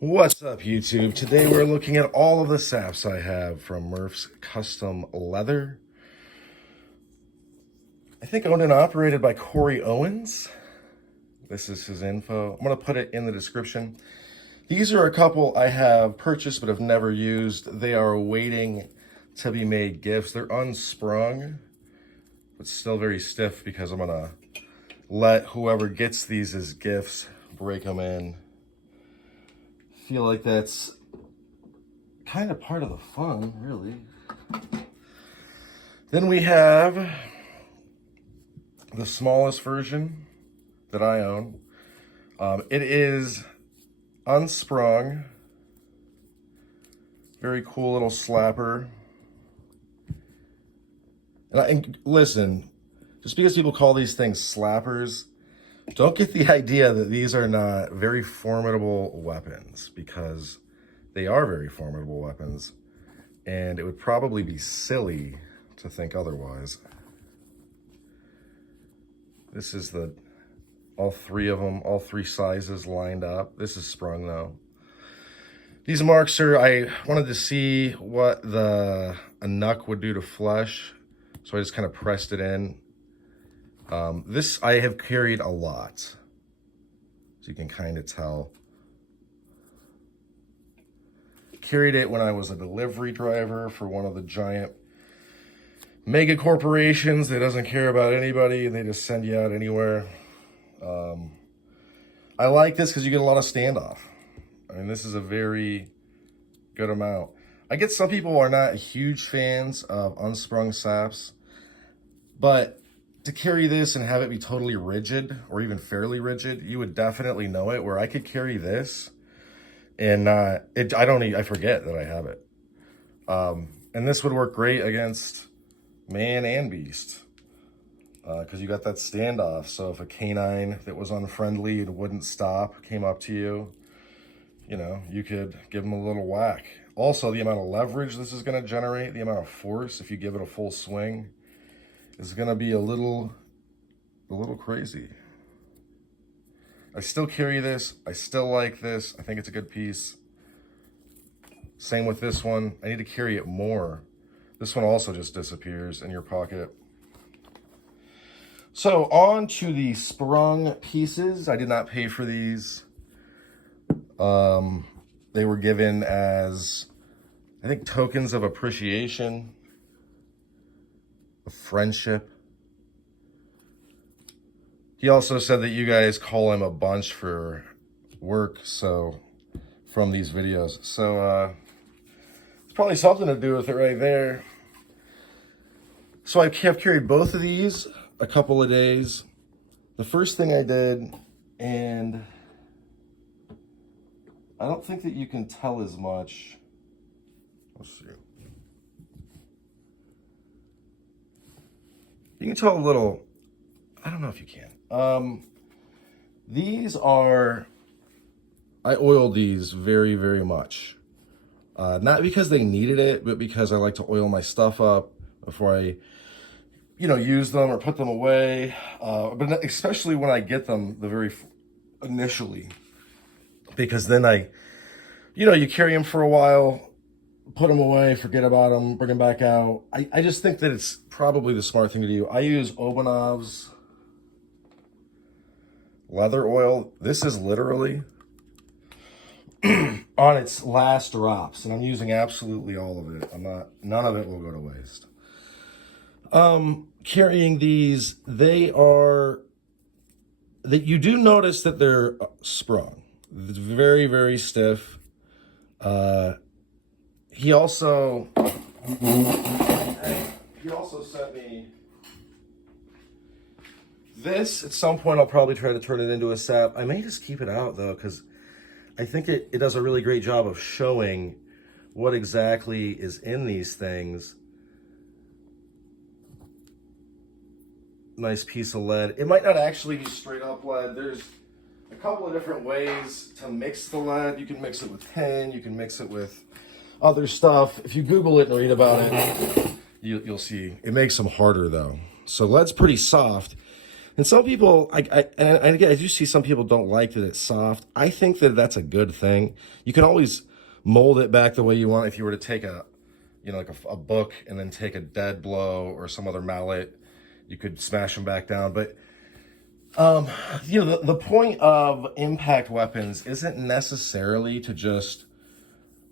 What's up, YouTube? Today we're looking at all of the saps I have from Murph's Custom Leather. I think owned and operated by Cory Owens. This is his info. I'm going to put it in the description. These are a couple I have purchased but have never used. They are waiting to be made gifts. They're unsprung, but still very stiff because I'm going to let whoever gets these as gifts break them in. Feel like that's kind of part of the fun, really. Then we have the smallest version that I own. It is unsprung. Very cool little slapper. And listen, just because people call these things slappers, don't get the idea that these are not very formidable weapons, because they are very formidable weapons, and it would probably be silly to think otherwise. This is all three of them, all three sizes lined up. This is sprung though. These marks are, I wanted to see what a knuck would do to flesh, so I just kind of pressed it in. This I have carried a lot, so you can kind of tell. Carried it when I was a delivery driver for one of the giant mega corporations that doesn't care about anybody and they just send you out anywhere. I like this because you get a lot of standoff. I mean, this is a very good amount. I get some people are not huge fans of unsprung saps, but to carry this and have it be totally rigid or even fairly rigid, you would definitely know it, where I could carry this and I forget that I have it. And this would work great against man and beast, because you got that standoff. So if a canine that was unfriendly and wouldn't stop came up to you, you could give them a little whack. Also, the amount of leverage this is going to generate, the amount of force if you give it a full swing, is going to be a little crazy. I still carry this. I still like this. I think it's a good piece. Same with this one. I need to carry it more. This one also just disappears in your pocket. So on to the sprung pieces. I did not pay for these. They were given as, I think, tokens of appreciation, of friendship. He also said that you guys call him a bunch for work, so from these videos. So it's probably something to do with it right there. So I have carried both of these a couple of days. The first thing I did, and I don't think that you can tell as much. Let's see. You can tell a little, I don't know if you can. These are, I oiled these very, very much. Not because they needed it, but because I like to oil my stuff up before I, use them or put them away. But especially when I get them initially, because then you carry them for a while, put them away, forget about them, bring them back out. I just think that it's probably the smart thing to do. I use Obanov's leather oil. This is literally on its last drops, and I'm using absolutely all of it. None of it will go to waste. Carrying these, that you do notice that they're sprung. It's very, very stiff. He also sent me this. At some point, I'll probably try to turn it into a sap. I may just keep it out, though, because I think it does a really great job of showing what exactly is in these things. Nice piece of lead. It might not actually be straight up lead. There's a couple of different ways to mix the lead. You can mix it with tin. You can mix it with other stuff. If you Google it and read about it, you'll see. It makes them harder, though. So lead's pretty soft. And some people, and again, I do see some people don't like that it's soft. I think that that's a good thing. You can always mold it back the way you want. If you were to take a, you know, like a book and then take a dead blow or some other mallet, you could smash them back down. But, you know, the point of impact weapons isn't necessarily to just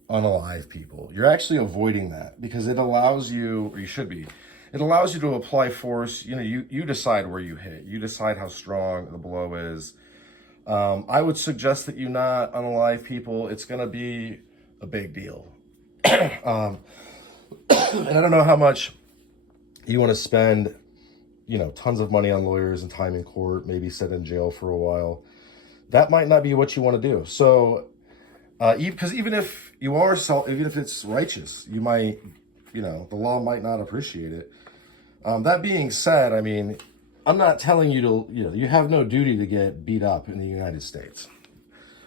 unalive people. You're actually avoiding that because it allows you, or you should be, it allows you to apply force. You know, you decide where you hit. You decide how strong the blow is. I would suggest that you not unalive people. It's going to be a big deal. And I don't know how much you want to spend, you know, tons of money on lawyers and time in court, maybe sit in jail for a while. That might not be what you want to do. So, because even if you are even if it's righteous, you might, you know, the law might not appreciate it. That being said, I mean, I'm not telling you to, you know, you have no duty to get beat up in the United States.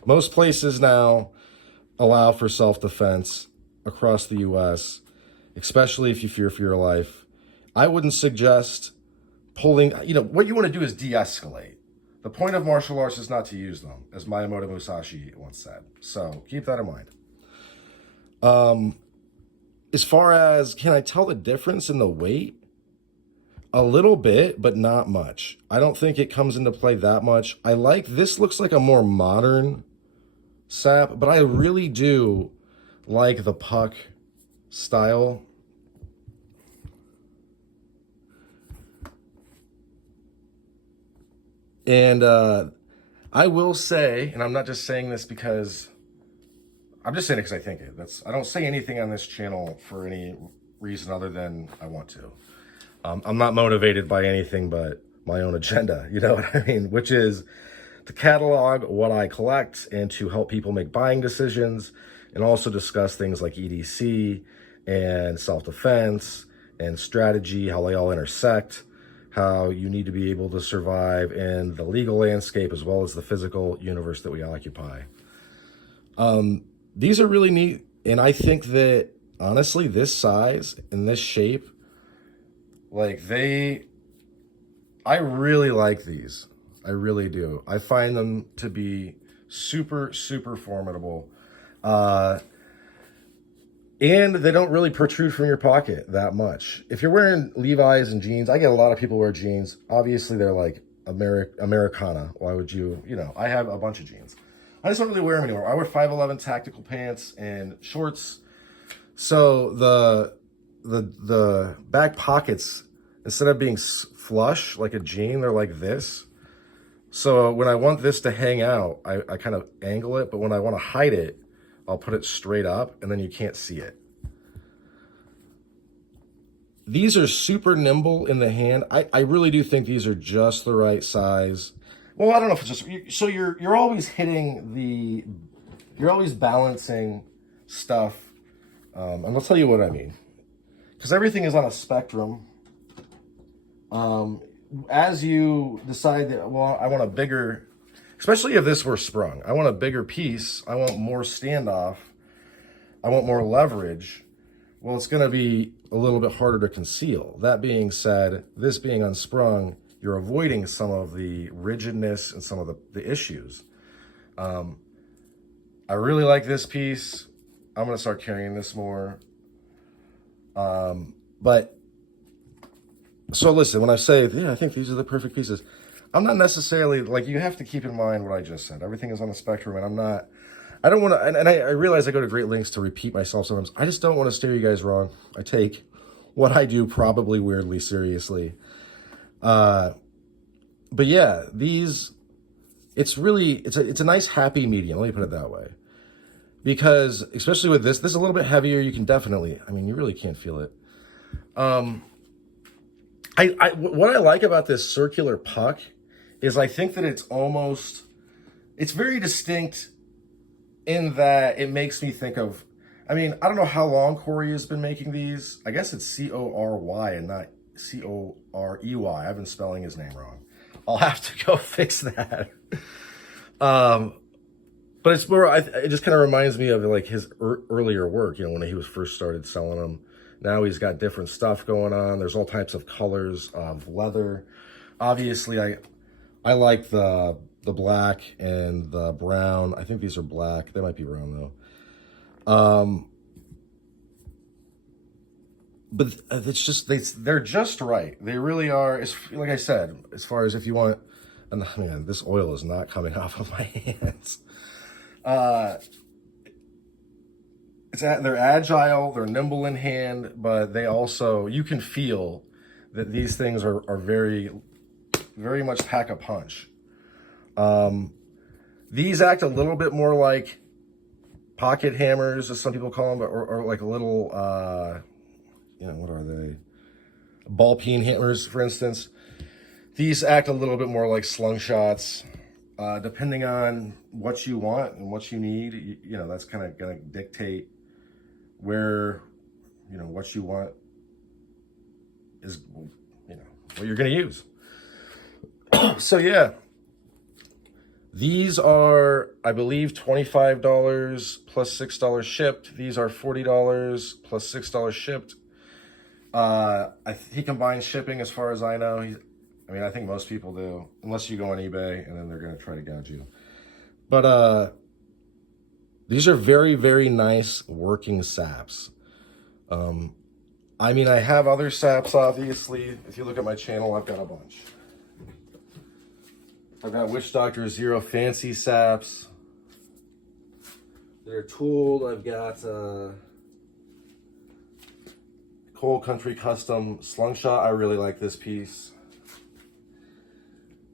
Most places now allow for self-defense across the U.S., especially if you fear for your life. I wouldn't suggest pulling, you know, what you want to do is de-escalate. The point of martial arts is not to use them, as Miyamoto Musashi once said. So keep that in mind. As far as, can I tell the difference in the weight? A little bit, but not much. I don't think it comes into play that much. I like, this looks like a more modern sap, but I really do like the puck style. And I will say, and I'm not just saying this because, I'm just saying it because I think it. I don't say anything on this channel for any reason other than I want to. I'm not motivated by anything but my own agenda, you know what I mean? Which is to catalog what I collect and to help people make buying decisions, and also discuss things like EDC and self-defense and strategy, how they all intersect, how you need to be able to survive in the legal landscape as well as the physical universe that we occupy. These are really neat, and I think that, honestly, this size and this shape, like I really like these. I really do. I find them to be super, super formidable. And they don't really protrude from your pocket that much. If you're wearing Levi's and jeans, I get a lot of people wear jeans. Obviously, they're like Americana. Why would you, you know, I have a bunch of jeans. I just don't really wear them anymore. I wear 5'11" tactical pants and shorts. So the back pockets, instead of being flush like a jean, they're like this. So when I want this to hang out, I kind of angle it, but when I want to hide it, I'll put it straight up and then you can't see it. These are super nimble in the hand. I really do think these are just the right size. Well, I don't know if it's just, so you're always hitting you're always balancing stuff. And I'll tell you what I mean. Because everything is on a spectrum. As you decide that, well, I want a bigger, especially if this were sprung, I want a bigger piece, I want more standoff, I want more leverage, well, it's going to be a little bit harder to conceal. That being said, this being unsprung, you're avoiding some of the rigidness and some of the issues. I really like this piece. I'm going to start carrying this more. But so listen, when I say, yeah, I think these are the perfect pieces, I'm not necessarily, like, you have to keep in mind what I just said. Everything is on the spectrum, and I don't want to, and I realize I go to great lengths to repeat myself sometimes. I just don't want to steer you guys wrong. I take what I do probably weirdly seriously. But yeah, it's a nice happy medium. Let me put it that way. Because especially with this is a little bit heavier. You can definitely, I mean, you really can't feel it. What I like about this circular puck is I think that it's very distinct in that it makes me think of, I mean, I don't know how long Cory has been making these. I guess it's C-O-R-Y and not C-O-R-E-Y. I've been spelling his name wrong. I'll have to go fix that. But it's more, it just kind of reminds me of like his earlier work, you know, when he was first started selling them. Now he's got different stuff going on. There's all types of colors of leather. Obviously, I like the black and the brown. I think these are black. They might be brown though. But it's just they're just right. They really are. It's like I said, as far as if you want, and man, this oil is not coming off of my hands. They're agile, they're nimble in hand, but they also, you can feel that these things are very, very much pack a punch. These act a little bit more like pocket hammers, as some people call them, or like a little, what are they? Ball peen hammers, for instance. These act a little bit more like slungshots. Depending on what you want and what you need, that's kind of going to dictate where, what you want is, what you're going to use. So yeah, these are, I believe, $25 plus $6 shipped. These are $40 plus $6 shipped. He combines shipping as far as I know. I think most people do, unless you go on eBay and then they're going to try to gouge you. But these are very, very nice working saps. I have other saps, obviously. If you look at my channel, I've got a bunch. I've got Witch Doctor Zero Fancy saps. They're tooled. I've got Coal Country Custom Slungshot. I really like this piece.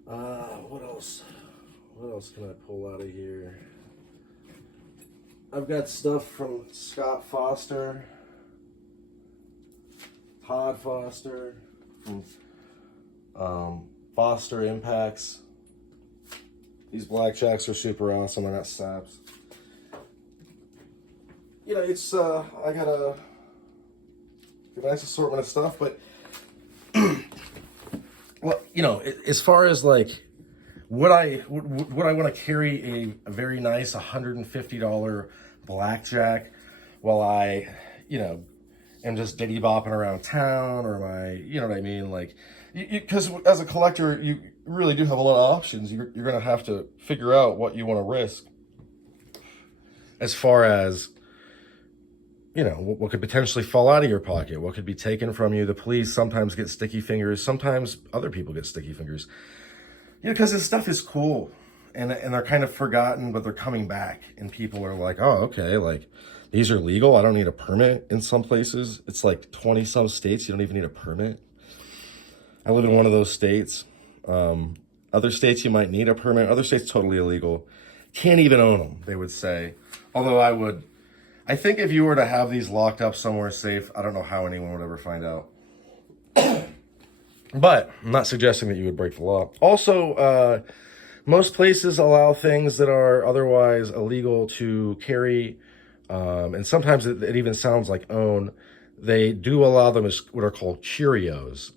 What else? What else can I pull out of here? I've got stuff from Scott Foster, Todd Foster, from Foster Impacts. These blackjacks are super awesome. I got saps. It's I got a nice assortment of stuff, but well, as far as like would I want to carry a very nice $150 blackjack while I am just diddy bopping around town, or what I mean? Like, because as a collector, you really do have a lot of options. You're going to have to figure out what you want to risk as far as, what could potentially fall out of your pocket, what could be taken from you. The police sometimes get sticky fingers. Sometimes other people get sticky fingers. Because this stuff is cool and they're kind of forgotten, but they're coming back. And people are like, oh, okay, like these are legal. I don't need a permit in some places. It's like 20 some states. You don't even need a permit. I live in one of those states. Other states you might need a permit. Other states totally illegal. Can't even own them, they would say. Although I think if you were to have these locked up somewhere safe, I don't know how anyone would ever find out. But I'm not suggesting that you would break the law. Also, most places allow things that are otherwise illegal to carry, and sometimes it even sounds like own. They do allow them as what are called curios,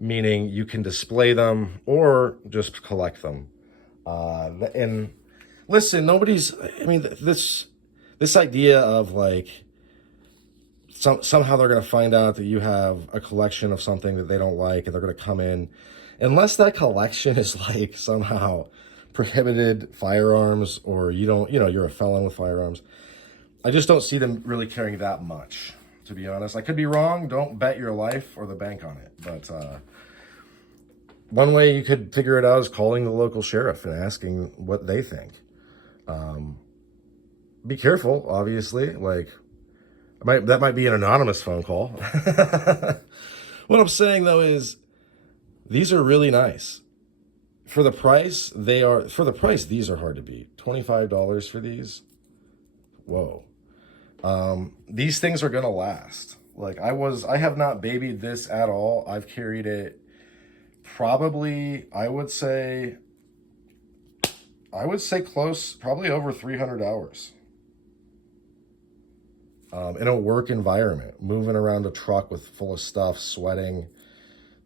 meaning you can display them or just collect them. And listen, this idea of like, somehow they're going to find out that you have a collection of something that they don't like, and they're going to come in, unless that collection is like somehow prohibited firearms, or you're a felon with firearms. I just don't see them really caring that much, to be honest. I could be wrong. Don't bet your life or the bank on it. But one way you could figure it out is calling the local sheriff and asking what they think. Be careful, obviously. Like, that might be an anonymous phone call. What I'm saying though is, these are really nice. For the price, these are hard to beat. $25 for these. Whoa. These things are gonna last. Like, I have not babied this at all. I've carried it probably, I would say close, probably over 300 hours. In a work environment, moving around a truck full of stuff, sweating,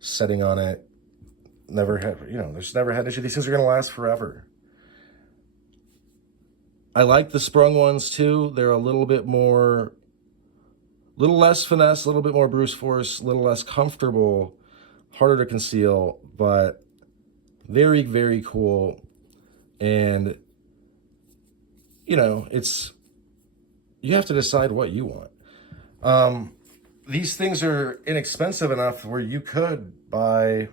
sitting on it. There's never had an issue. These things are going to last forever. I like the sprung ones too. They're a little less finesse, a little bit more brute force, a little less comfortable, harder to conceal, but Very, very cool. And, you know, you have to decide what you want. These things are inexpensive enough where you could buy,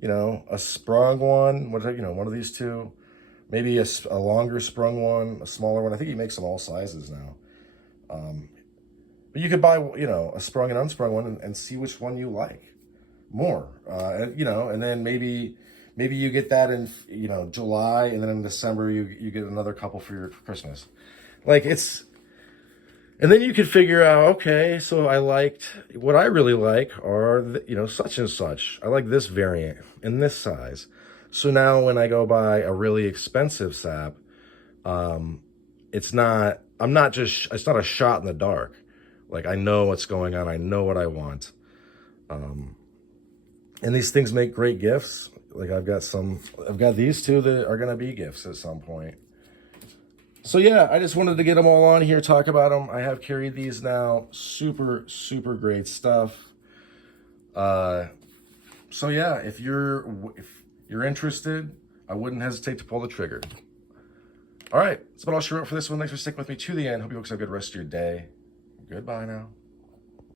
you know, a sprung one, one of these two, maybe a longer sprung one, a smaller one. I think he makes them all sizes now. But you could buy, you know, a sprung and unsprung one and see which one you like more. You know, and then maybe you get that in, you know, July, and then in December you get another couple for your Christmas. Like and then you could figure out, okay, so what I really like are, you know, such and such. I like this variant in this size. So now when I go buy a really expensive sap, it's not a shot in the dark. Like, I know what's going on. I know what I want. And these things make great gifts. Like, I've got these two that are going to be gifts at some point. So yeah, I just wanted to get them all on here, talk about them. I have carried these now. Super, super great stuff. So yeah, if you're interested, I wouldn't hesitate to pull the trigger. All right, that's about all she wrote for this one. Thanks for sticking with me to the end. Hope you folks have a good rest of your day. Goodbye now.